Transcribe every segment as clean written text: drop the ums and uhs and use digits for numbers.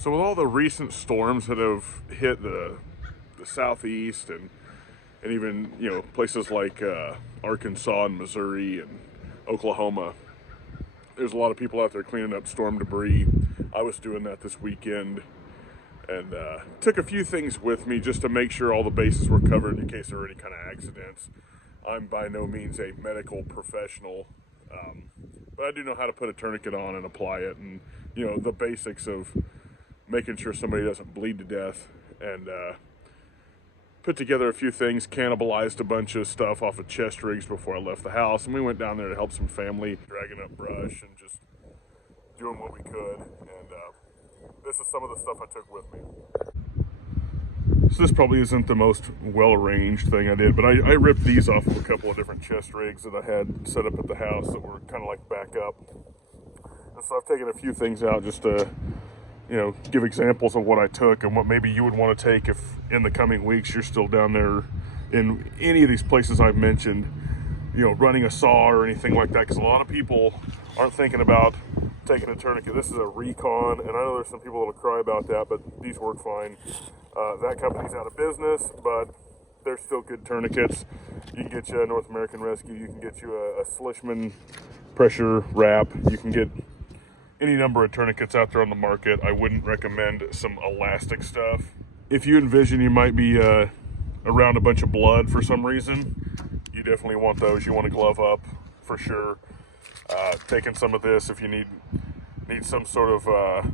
So with all the recent storms that have hit the southeast and even places like Arkansas and Missouri and Oklahoma, there's a lot of people out there cleaning up storm debris. I was doing that this weekend and took a few things with me just to make sure all the bases were covered in case there were any kind of accidents. I'm by no means a medical professional, but I do know how to put a tourniquet on and apply it, and the basics of making sure somebody doesn't bleed to death. And put together a few things, cannibalized a bunch of stuff off of chest rigs before I left the house, and we went down there to help some family, dragging up brush and just doing what we could. And this is some of the stuff I took with me. So this probably isn't the most well-arranged thing I did, but I ripped these off of a couple of different chest rigs that I had set up at the house that were kind of like backup. And so I've taken a few things out just to give examples of what I took and what maybe you would want to take if in the coming weeks you're still down there in any of these places I've mentioned, running a saw or anything like that, because a lot of people aren't thinking about taking a tourniquet. This is a Recon, and I know there's some people that'll cry about that, but these work fine. That company's out of business, but they're still good tourniquets. You can get you a North American Rescue, you can get you a Slishman pressure wrap, you can get any number of tourniquets out there on the market. I wouldn't recommend some elastic stuff. If you envision you might be around a bunch of blood for some reason, you definitely want those. You want to glove up for sure. Taking some of this if you need some sort of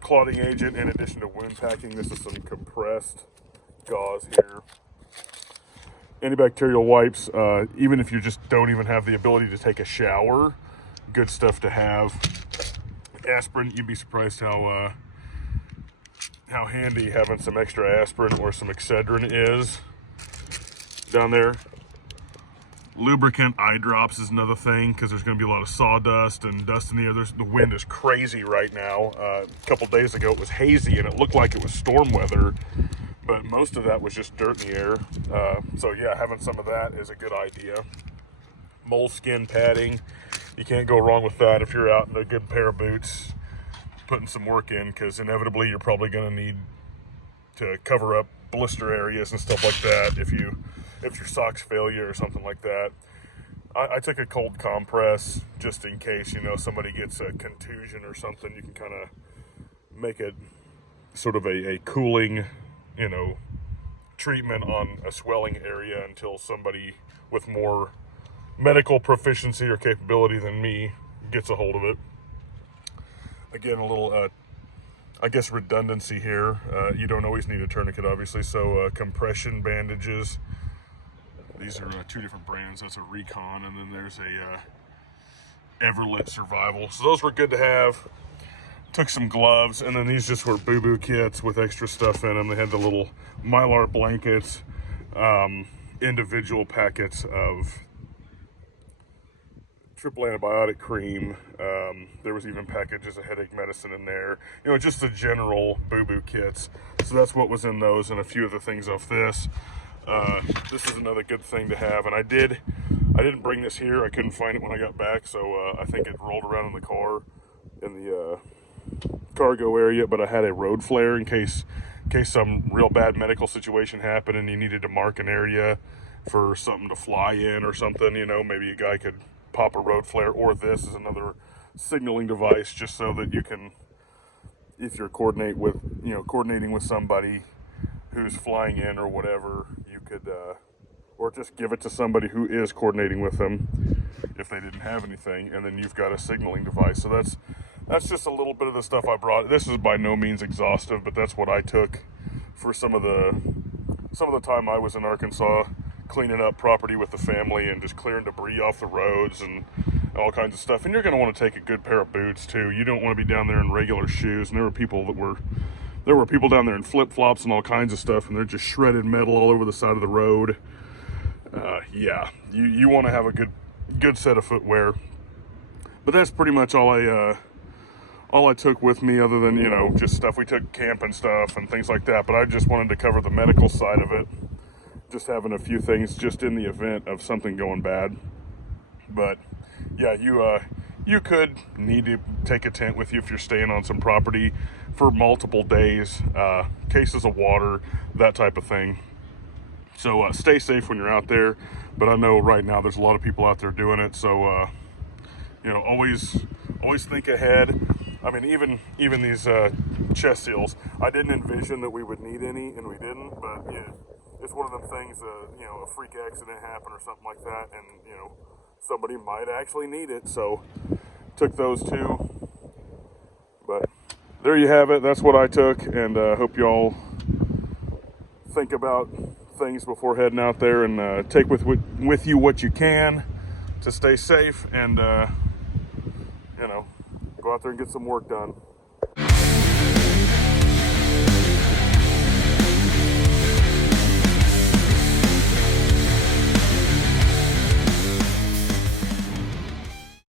clotting agent in addition to wound packing. This is some compressed gauze here. Antibacterial wipes, even if you just don't even have the ability to take a shower, good stuff to have. Aspirin, you'd be surprised how handy having some extra aspirin or some Excedrin is down there. Lubricant eye drops is another thing, because there's going to be a lot of sawdust and dust in the air. The wind is crazy right now. A couple days ago it was hazy and it looked like it was storm weather, but most of that was just dirt in the air. So yeah, having some of that is a good idea. Moleskin padding, you can't go wrong with that if you're out in a good pair of boots putting some work in, because inevitably you're probably going to need to cover up blister areas and stuff like that if your socks fail you or something like that. I took a cold compress just in case somebody gets a contusion or something. You can kind of make it sort of a cooling treatment on a swelling area until somebody with more medical proficiency or capability than me gets a hold of it. Again, a little I guess redundancy here. You don't always need a tourniquet, obviously, so compression bandages. These are two different brands. That's a Recon, and then there's a Everlit Survival. So those were good to have. Took some gloves, and then these just were boo-boo kits with extra stuff in them. They had the little Mylar blankets, individual packets of triple antibiotic cream. There was even packages of headache medicine in there. Just the general boo-boo kits. So that's what was in those, and a few of the things off this. This is another good thing to have, and I didn't bring this here. I couldn't find it when I got back, so I think it rolled around in the car in the cargo area, but I had a road flare in case some real bad medical situation happened and you needed to mark an area for something to fly in or something. Maybe a guy could pop a road flare, or this is another signaling device just so that you can, if you're coordinating with somebody who's flying in or whatever, you could or just give it to somebody who is coordinating with them if they didn't have anything, and then you've got a signaling device. So that's just a little bit of the stuff I brought. This is by no means exhaustive, but that's what I took for some of the time I was in Arkansas, cleaning up property with the family and just clearing debris off the roads and all kinds of stuff. And you're going to want to take a good pair of boots too. You don't want to be down there in regular shoes. And there were people down there in flip-flops and all kinds of stuff, and they're just shredded metal all over the side of the road. Yeah, you want to have a good set of footwear. But that's pretty much all I took with me, other than just stuff we took camping stuff and things like that. But I just wanted to cover the medical side of it, just having a few things just in the event of something going bad. But yeah, you you could need to take a tent with you if you're staying on some property for multiple days, cases of water, that type of thing. So stay safe when you're out there. But I know right now there's a lot of people out there doing it. So, you know, always think ahead. I mean, even these chest seals, I didn't envision that we would need any, and we didn't. But yeah, it's one of them things. You know, a freak accident happened or something like that, and you know, somebody might actually need it. So took those too. But there you have it. That's what I took, and hope y'all think about things before heading out there, and take with you what you can to stay safe, and you know, go out there and get some work done.